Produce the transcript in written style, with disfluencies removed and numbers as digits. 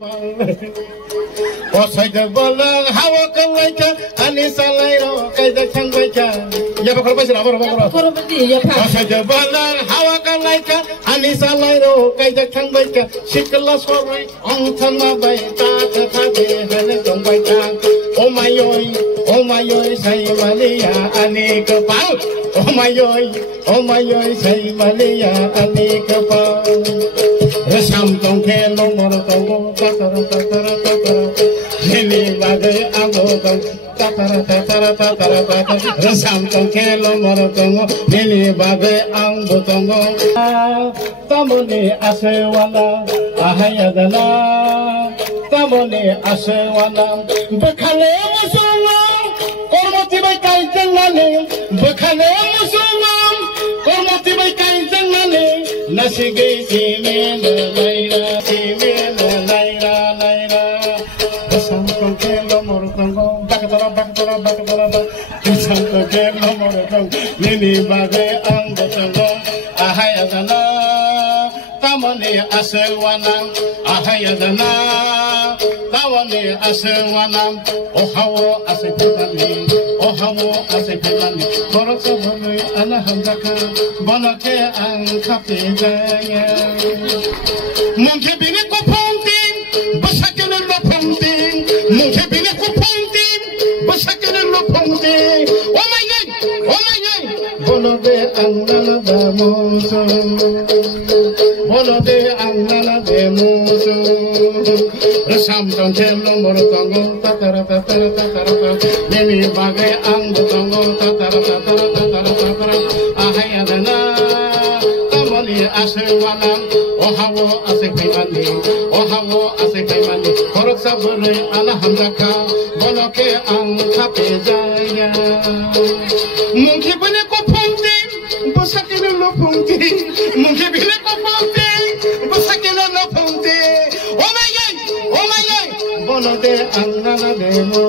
Osayda balang hawa kalaika anisa lairo kaida changaika ya bakal pasir abor ya pak Osayda balang hawa kalaika anisa lairo kaida changaika shikla sorai ongthan ma bai ta ta de hale tombai ta oh my oi sai malia ani kapal oh my oi sai malia ani kapal Resam tong kelo mor tong tatara Hini bagai ango tong tatara Resam tong kelo mor tong Hini bagai ango tong Tamoni asewala ahayadana Tamoni asewala Bekhale musula Kormoti bai kai jengane Bekhale musula Kormoti bai kai jengane Nasige simena laira Resam tong kelo mor tong bakatara Resam tong kelo mor tong Nini bagai anggo tong ahayadana Tamani asewana ahayadana Tamani asewana ohawo asepitani Korokso bolu anahamdaka Bonake ang kapijaya Mungkin bini ko ponting Basakin lo ponting Mungkin bini ko ponting Basakin lo ponting Oh my God Bonode ang naladamuso Bonode ang naladamuso Resam tong kelo mor tong tatara Nini bagai ang tong tatara ahayadana Tamani asewana ohawo asepimani korok sabure alhamdaka boloke ang kapejaya mungkin bine ko ponting bosakin lo ponting mungkin bine ko ponting bosakin lo ponting oh my god bonode ang nana demo